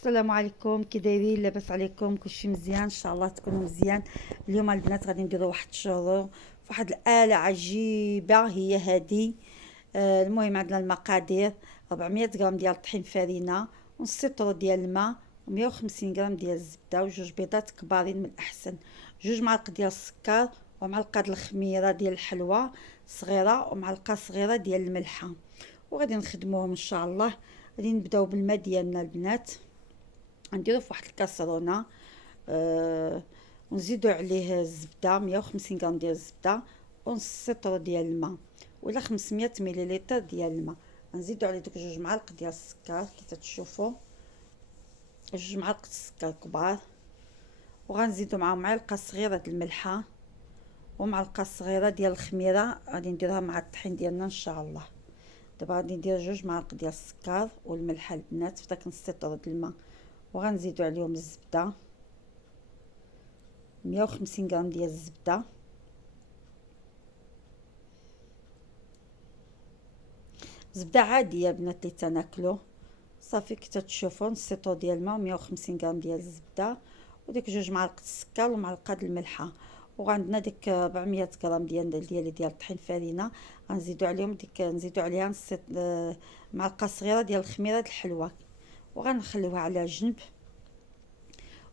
السلام عليكم، كي دايرين؟ لاباس عليكم؟ كلشي مزيان؟ ان شاء الله تكونوا مزيان. اليوم البنات غادي نديروا واحد الشروق فواحد الاله عجيبه هي هذه. المهم عندنا المقادير: 400 غرام ديال الطحين فرينه، ونص لتر ديال الماء، و150 غرام ديال الزبده، وجوج بيضات كبارين من الاحسن، جوج معالق ديال السكر، ومعلقه د الخميره ديال الحلوى صغيره، ومعلقه صغيره ديال الملحه. وغادي نخدموهم ان شاء الله. غادي نبداو بالماء ديالنا البنات. نديرو في واحد الكاسرونه، آه ونزيدو عليه الزبده، 150 غرام ديال الزبده، ونص لتر ديال الماء، ولا 500 مليلتر ديال الماء. نزيدو عليه دوك جوج معالق ديال السكر كي تشوفوا، جوج معالق السكر كبار، وغنزيدو معاهم معلقه صغيره د الملحه، ومعلقه صغيره ديال الخميره غادي نديروها مع الطحين ديالنا ان شاء الله. دابا غادي ندير جوج معالق ديال السكر والملحه البنات في داك نص لتر د الماء، وغنزيدو عليهم الزبده، 150 غرام ديال الزبده، زبده عاديه بنات اللي تناكلو. صافي كي تشوفوا نص لتر ديال الماء، 150 غرام ديال الزبده، وديك جوج معالق السكر ومعلقه د الملحه. وعندنا ديك 400 غرام ديال الطحين فرينه، غنزيدو عليهم نزيدو عليها معلقه صغيره ديال الخميره د الحلوى، وغنخليوها على جنب.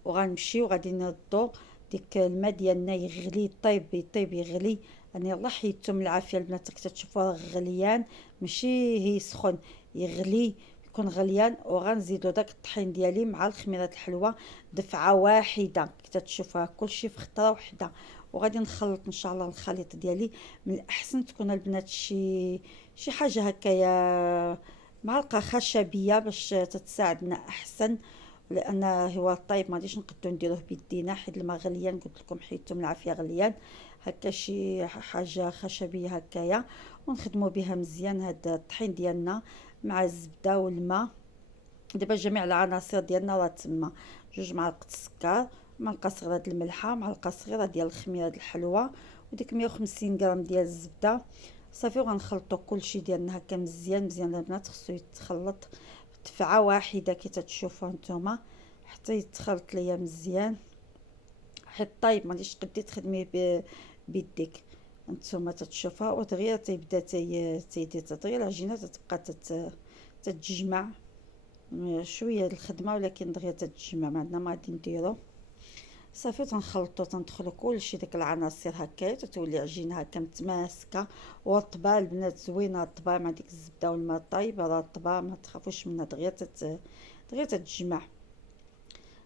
وغنمشيو غادي نردو ديك الماء ديالنا يغلي، يطيب يغلي. انا يلاه حيدتو من العافيه البنات، راك تشوفوا راه غليان، ماشي هي سخون، يغلي يكون غليان. وغنزيدو داك الطحين ديالي مع الخميره الحلوه دفعه واحده كي تشوفوها، كلشي في خطره وحده. وغادي نخلط ان شاء الله الخليط ديالي. من الاحسن تكون البنات شي حاجه هكايا، معلقه خشبيه باش تتساعدنا احسن، لان هو الطايب ما غاديش نقدروا نديروه بيدينا حيت الماء غليان، قلت لكم حيدته من العافيه غليان. هكا شي حاجه خشبيه هكايا، ونخدموا بها مزيان هاد الطحين ديالنا مع الزبده والماء. دابا جميع العناصر ديالنا راه تما: جوج معالق السكر، معلقه صغيره د الملحه، معلقه صغيره ديال الخميره د الحلوى، وديك 150 غرام ديال الزبده. صافي وغنخلطوا كلشي ديالنا هكا مزيان مزيان البنات، خصو يتخلط دفعه واحده كي تشوفوا نتوما حتى يتخلط ليا مزيان. حيت طايب ما غاديش تقدي تخدميه بيديك. نتوما تتشوفها ودغيا تيبدا تيدير دغيا العجينه تتبقى تتجمع. شويه الخدمه ولكن دغيا تتجمع، ما عندنا ما غادي نديرو. صافي تنخلطو تندخلو كلشي ديك العناصر هكايا، تتولي عجينه هكا متماسكه ورطبه البنات، زوينه رطبه مع ديك الزبده والماء طايبه رطبه، ما تخافوش منها، دغيا تتجمع.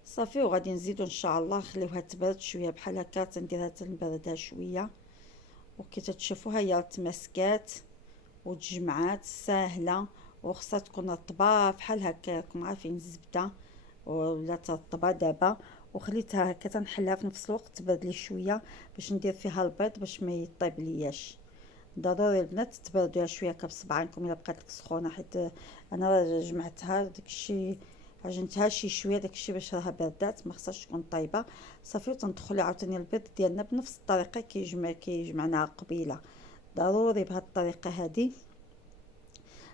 صافي وغادي نزيدو ان شاء الله نخليوها تبرد شويه بحال هكا، تنديرها تنبردها شويه. وكي تشوفوا هي تماسكات وتجمعات ساهله، وخصها تكون رطبه بحال هكا، راكم عارفين الزبده ولا ترطبه دابا. وخليتها هكا تنحلها في نفس الوقت تبرد لي شويه باش ندير فيها البيض باش ما يطيب لياش. ضروري البنات تبردوها شويه هكا بصبعانكم الا بقات لك سخونه، حيت انا جمعتها داكشي، عجنتها شي شويه داكشي باش راها بردات، ما خصهاش تكون طايبه. صافي وتندخلوا عاوتاني البيض ديالنا بنفس الطريقه كيجمعناها قبيله، ضروري بهاد الطريقه هذه.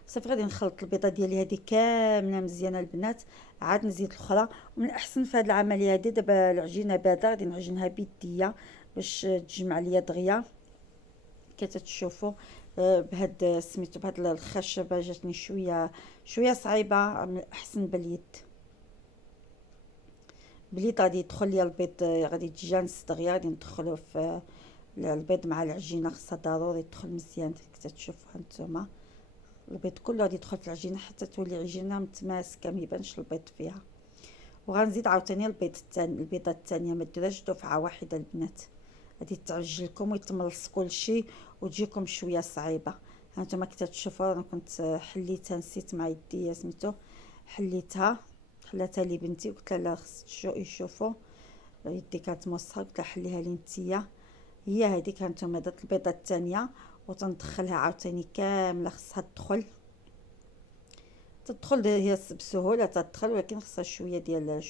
صافي غادي نخلط البيضه ديالي هذه كامله مزيانه البنات، عاد نزيد الاخرى. ومن الاحسن في هذه العمليه هذه دابا العجينه بارده غادي نعجنها بيديا باش تجمع ليا دغيا كي تتشوفوا. بهاد سميتو بهاد الخشبه جاتني شويه صعيبه، من الاحسن باليد غادي يدخل ليا البيض، غادي يتجانس دغيا. غادي ندخلو في البيض مع العجينه، خصها ضروري يدخل مزيان كي تشوفوا هانتوما. البيض كله غادي يدخل في العجينه حتى تولي عجينه متماسكه ما يبانش البيض فيها. وغنزيد عاوتاني البيضه الثانيه، ما ديروهاش دفعه واحده البنات، غادي تعجلكم ويتملص كلشي وتجيكم شويه صعيبه. هانتوما كي تشوفوا انا كنت حليتها، نسيت مع يدي سميتو، حلاتها لي بنتي، قلت لها لا خص يشوفوا يدي كانت موسخه، قلت لها حليها لي نتيا. هي هذيك هانتوما درت البيضه الثانيه وتندخلها عاوتاني كامله، خصها تدخل هي بسهوله تدخل، ولكن خصها شويه ديال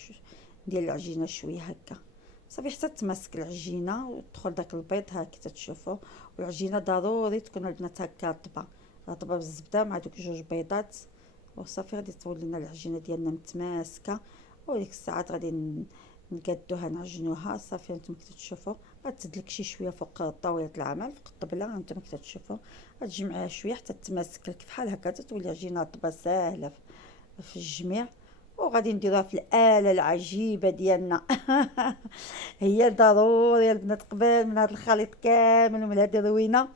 العجينه شويه هكا. صافي حتى تماسك العجينه وتدخل داك البيض ها كي تشوفوا. والعجينه ضروري تكون البنات هكا رطبه بالزبده مع دوك جوج بيضات. وصافي غادي تولي لنا العجينه ديالنا متماسكه. وديك الساعات غادي نقادوها نعجنوها صافي. هانتوما كتشوفوا غتزيد شي شويه فوق طاوله العمل فوق الطبله. هانتوما كتشوفوا غتجمعيها شويه حتى تماسك لك بحال هكا، تولي عجينه طبه ساهله في الجميع. وغادي نديروها في الآلة العجيبة ديالنا. هي ضروري البنات قبل من هذا الخليط كامل ومن هذه الروينة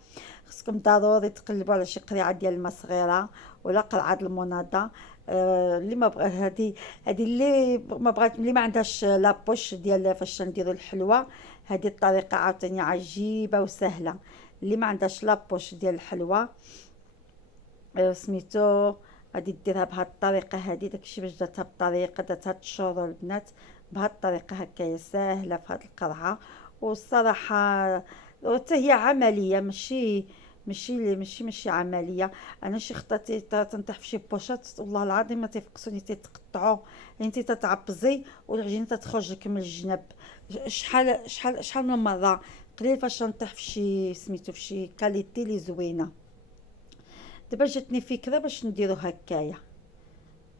خصكم ضروري تقلبوا على شي قريعة ديال الماء صغيرة ولا قرعة المناضة. اللي ما بغى هذه اللي ما بغات، اللي ما عندهاش لابوش ديال فاش نديروا الحلوى، هذه الطريقة عاوتاني عجيبة وسهلة. اللي ما عندهاش لابوش ديال الحلوى سميتو غادي ديرها بهاد الطريقه هادي. داكشي باش درتها بطريقه درتها تشورو البنات بهاد الطريقه هكايا ساهله في هاد القرعه. والصراحه حتى هي عمليه، ماشي عمليه. انا شي خطاتي تنطيح في شي بوشات والله العظيم ما تيفقسوني تيتقطعوا، يعني تتعبزي والعجينه تخرج لك من الجنب. شحال من مره قليل فاش نطيح في شي سميتو في شي كاليتي لي زوينه. دابا جاتني فكره باش نديرو هكايا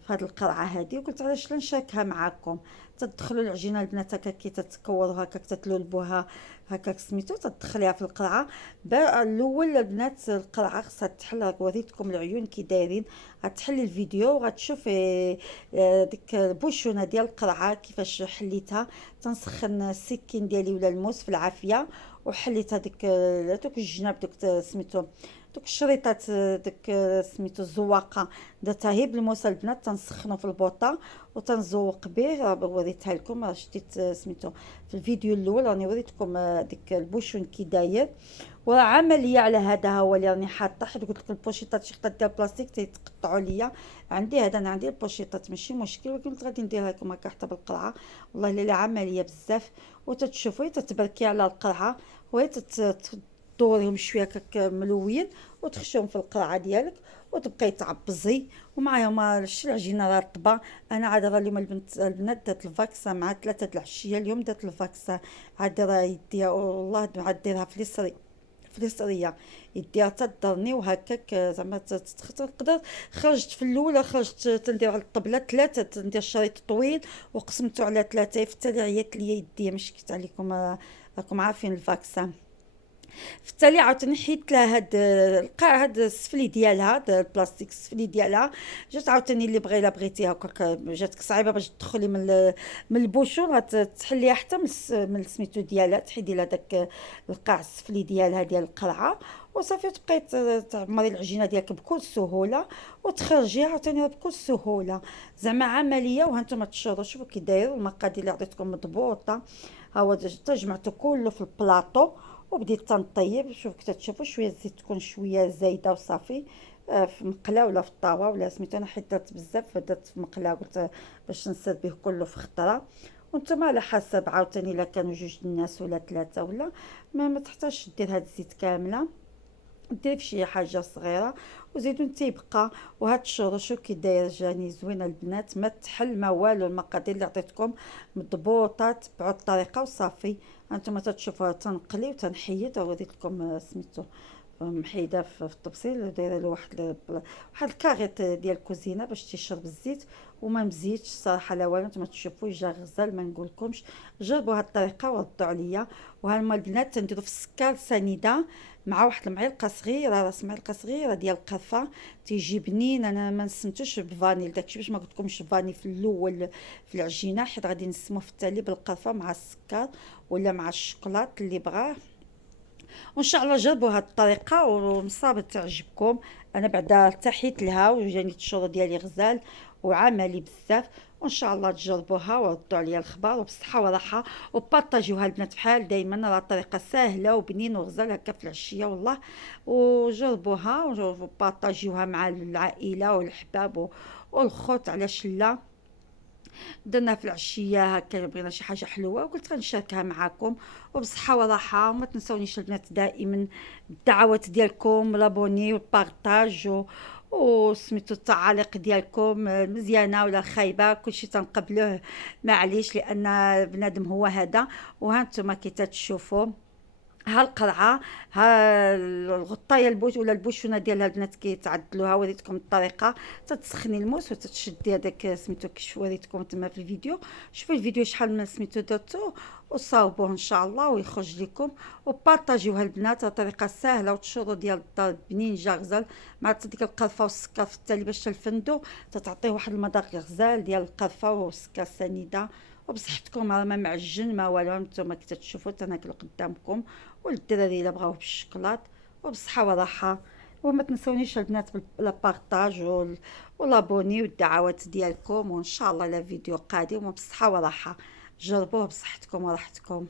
في هاد القرعه هادي، وقلت علاش لا نشاركها معاكم. تدخلوا العجينه البنات هكا كي تتكوروا هكاك تتلولبوها هكاك سميتو تدخليها في القرعه. الاول البنات القرعه خصها تحل، راك وريتكم العيون كي دايرين. غتحلي الفيديو وغتشوفي ديك البوشونه ديال القرعه كيفاش حليتها. تنسخن السكين ديالي ولا الموس في العافيه وحليت هذيك دوك الجناب دوك سميتو دوك الشريطات ديك سميتو الزواقه درتها هي بالموس البنات. تنسخنو في البوطه وتنزوق به. وريتها لكم راه شتيت سميتو في الفيديو الاول راني وريتكم ديك البوشون كي داير. وراه عمليه على هذا هو اللي راني حاطه، حيت قلت لك البوشيطات شي خطات ديال البلاستيك تيتقطعوا ليا. عندي هذا، انا عندي البوشيطات ماشي مشكل، ولكن قلت غادي نديرها لكم هكا حتى بالقرعه. والله الا عمليه بزاف. وتتشوفي تتبركي على القرعه وهي دوريهم شويه هكاك ملوين وتخشيهم في القرعه ديالك وتبقاي تعبزي ومعاهم شي العجينه رطبه. انا عاد راه اليوم البنات درت الفاكسه مع 3 العشيه. اليوم درت الفاكسه عاد راه يديها والله عاد ديرها في ليسري في ليسريه يديها تضرني وهكاك زعما تقدر. خرجت في الاولى خرجت تندير على الطبله 3 تندير الشريط طويل وقسمته على 3 في التالي عيات ليا يديا. مش كنت عليكم راكم عارفين الفاكسه. في التالي عاوتاني حيت لها هاد القاع هاد السفلي ديالها هاد البلاستيك السفلي ديالها. جات عاوتاني اللي بغيتيها هكاك جاتك صعيبه باش تدخلي من البوشون غتحليها حتى من سميتو ديالها تحيدي لها داك القاع السفلي ديالها ديال القرعه وصافي تبقاي تعمري العجينه ديالك بكل سهوله وتخرجيها عاوتاني بكل سهوله. زعما عمليه. وهانتوما تشوفوا شوفوا كي داير المقادير اللي عطيتكم مضبوطه. ها هو تجمعته كله في البلاطو وبديت تنطيب. شوف كنت تشوفوا شويه الزيت تكون شويه زايده وصافي في مقله ولا في الطاوه ولا سميتو. انا حيت درت بزاف درت في مقله قلت باش نسد به كله في خطره. وانتم على حسب عاوتاني الا كانوا جوج الناس ولا 3 ولا ما تحتاجش دير هاد الزيت كامله، ديري في شي حاجه صغيره وزيدون تيبقى. وهاد الشروشو كي داير جاني زوينه البنات ما تحل ما والو. المقادير اللي عطيتكم مضبوطه تبعوا الطريقه وصافي. هانتوما تتشوفوها تنقلي وتنحيد. وريت لكم سميتو محيده في الطبسيل دايره له واحد الكاريط ديال الكوزينه باش تيشرب الزيت وما مزيتش الصراحه لا والو. نتوما تشوفوا جا غزال ما نقولكمش. جربوا هاد الطريقه وردوا عليا. وهما البنات تنديروا في السكر سنيده مع واحد المعلقه صغيره راس معلقه صغيره ديال القرفه تيجي بنين. انا ما نسمتوش بالفانيل داكشي باش ما قلت لكمش فاني في الاول في العجينه، حيت غادي نسموه في التالي بالقرفه مع السكر ولا مع الشوكولات اللي بغاه. وان شاء الله جربوا هاد الطريقه ومصابه تعجبكم. انا بعدا ارتحيت لها وجاني الشغل ديالي غزال وعملي بزاف. وان شاء الله تجربوها وردوا عليا الخبر وبصحه وراحه وبارطاجيوها البنات بحال دائما. راه طريقه سهله وبنين وغزال هكا في العشيه والله. وجربوها وبارطاجيوها مع العائله والحباب والخوت علاش لا. درنا في العشيه هكا بغينا شي حاجه حلوه وقلت غنشاركها معاكم وبصحه وراحه. وما تنسونيش البنات دائما الدعوات ديالكم لابوني والبارطاج وسميتو التعاليق ديالكم مزيانه ولا خايبه كلشي تنقبلوه معليش لان بنادم هو هذا. وها نتوما كي تتشوفوا ها القرعه، ها الغطايه البوش ولا البوشونه ديالها البنات كيتعدلوها. وريتكم الطريقه، تتسخني الموس وتتشدي هذاك سميتو كيف وريتكم تما في الفيديو. شوفوا الفيديو شحال من سميتو درتو، وصاوبوه ان شاء الله ويخرج لكم. وبارطاجيوها البنات، طريقه سهله وتشرو ديال الدار بنين جا غزال مع ديك القرفه والسكر في التالي باش تلفندو، تتعطيه واحد المذاق غزال ديال القرفه والسكر سنيده. وبصحتكم راه ما معجن ما والو، نتوما كي تشوفوا تناكلوا قدامكم. والدراري الا بغاوه بالشكلاط. وبصحه وراحه. وما تنسونيش البنات بالبارطاج والابوني والدعوات ديالكم، وان شاء الله لا فيديو قادم وبصحه وراحه. جربوه بصحتكم وراحتكم.